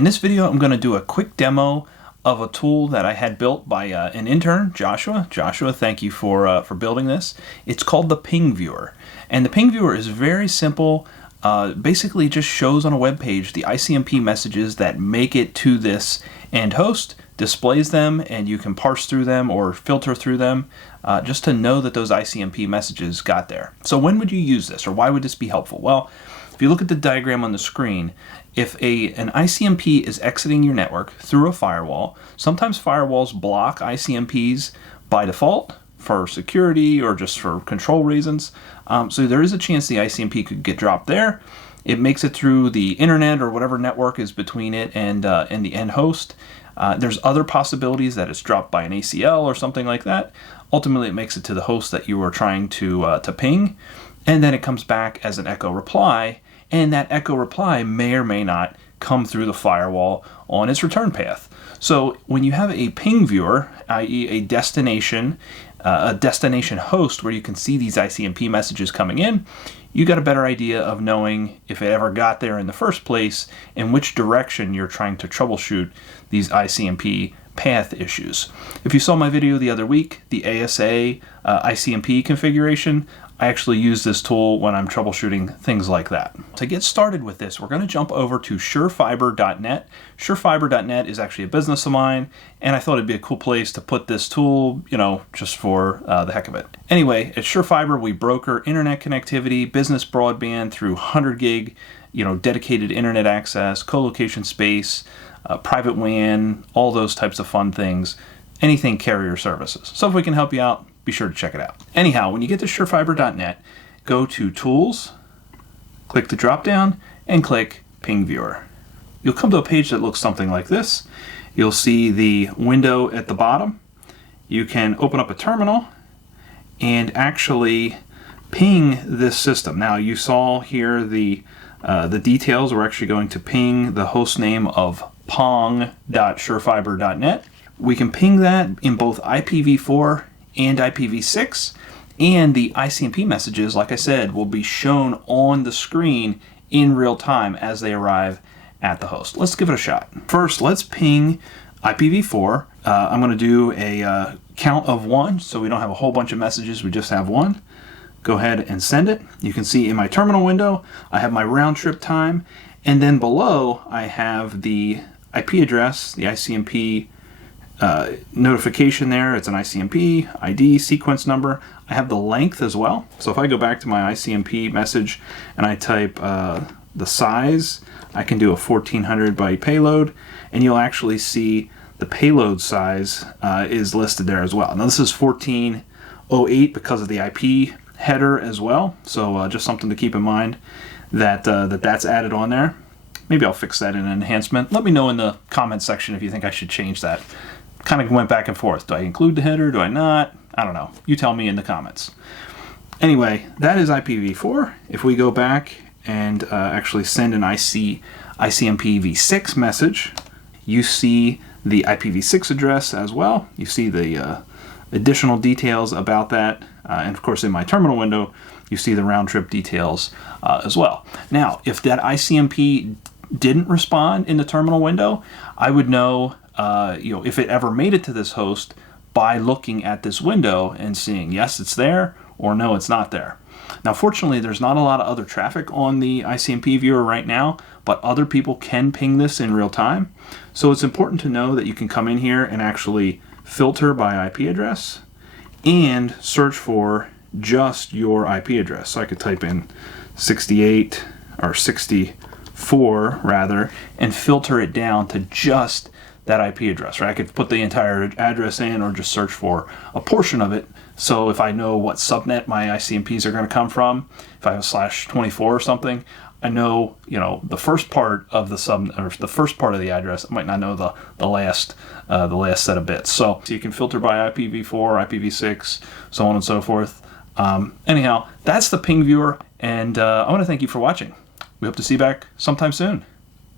In this video, I'm going to do a quick demo of a tool that I had built by an intern, Joshua. Joshua, thank you for building this. It's called the Ping Viewer. And the Ping Viewer is very simple. Basically just shows on a web page the ICMP messages that make it to this end host, displays them, and you can parse through them or filter through them just to know that those ICMP messages got there. So when would you use this, or why would this be helpful? Well, if you look at the diagram on the screen, if an ICMP is exiting your network through a firewall, sometimes firewalls block ICMPs by default for security or just for control reasons. So there is a chance the ICMP could get dropped there. It makes it through the internet or whatever network is between it and the end host. There's other possibilities that it's dropped by an ACL or something like that. Ultimately, it makes it to the host that you are trying to ping, and then it comes back as an echo reply. And that echo reply may or may not come through the firewall on its return path. So when you have a ping viewer, i.e. a destination host where you can see these ICMP messages coming in, you got a better idea of knowing if it ever got there in the first place and which direction you're trying to troubleshoot these ICMP path issues. If you saw my video the other week, the ASA ICMP configuration, I actually use this tool when I'm troubleshooting things like that. To get started with this, we're going to jump over to surefiber.net. Surefiber.net is actually a business of mine, and I thought it'd be a cool place to put this tool, just for the heck of it. Anyway, at Surefiber, we broker internet connectivity, business broadband through 100 gig, dedicated internet access, co-location space, private WAN, all those types of fun things, anything carrier services. So if we can help you out, be sure to check it out. Anyhow, when you get to surefiber.net, go to Tools, click the drop down, and click Ping Viewer. You'll come to a page that looks something like this. You'll see the window at the bottom. You can open up a terminal and actually ping this system. Now, you saw here the details. We're actually going to ping the host name of pong.surefiber.net. We can ping that in both IPv4 and IPv6, and the ICMP messages, like I said, will be shown on the screen in real time as they arrive at the host. Let's give it a shot. First, let's ping IPv4. I'm going to do a count of 1, so we don't have a whole bunch of messages, we just have 1. Go ahead and send it. You can see in my terminal window, I have my round trip time, and then below I have the IP address, the ICMP notification there. It's an ICMP, ID, sequence number. I have the length as well. So if I go back to my ICMP message and I type the size, I can do a 1400 byte payload, and you'll actually see the payload size is listed there as well. Now this is 1408 because of the IP header as well. So just something to keep in mind that that's added on there. Maybe I'll fix that in an enhancement. Let me know in the comment section if you think I should change that. Kind of went back and forth. Do I include the header? Do I not? I don't know. You tell me in the comments. Anyway, that is IPv4. If we go back and actually send an ICMP-v6 message, you see the IPv6 address as well. You see the additional details about that. And of course, in my terminal window, you see the round trip details as well. Now, if that ICMP didn't respond in the terminal window, I would know if it ever made it to this host by looking at this window and seeing, yes, it's there, or no, it's not there. Now, fortunately, there's not a lot of other traffic on the ICMP viewer right now, but other people can ping this in real time. So it's important to know that you can come in here and actually filter by IP address and search for just your IP address. So I could type in 68 or 64 rather, and filter it down to just that IP address, right? I could put the entire address in or just search for a portion of it. So if I know what subnet my ICMPs are going to come from, if I have a /24 or something, I know, the first part of the the first part of the address. I might not know the last set of bits. So you can filter by IPv4, IPv6, so on and so forth. Anyhow, that's the Ping Viewer, and I want to thank you for watching. We hope to see you back sometime soon.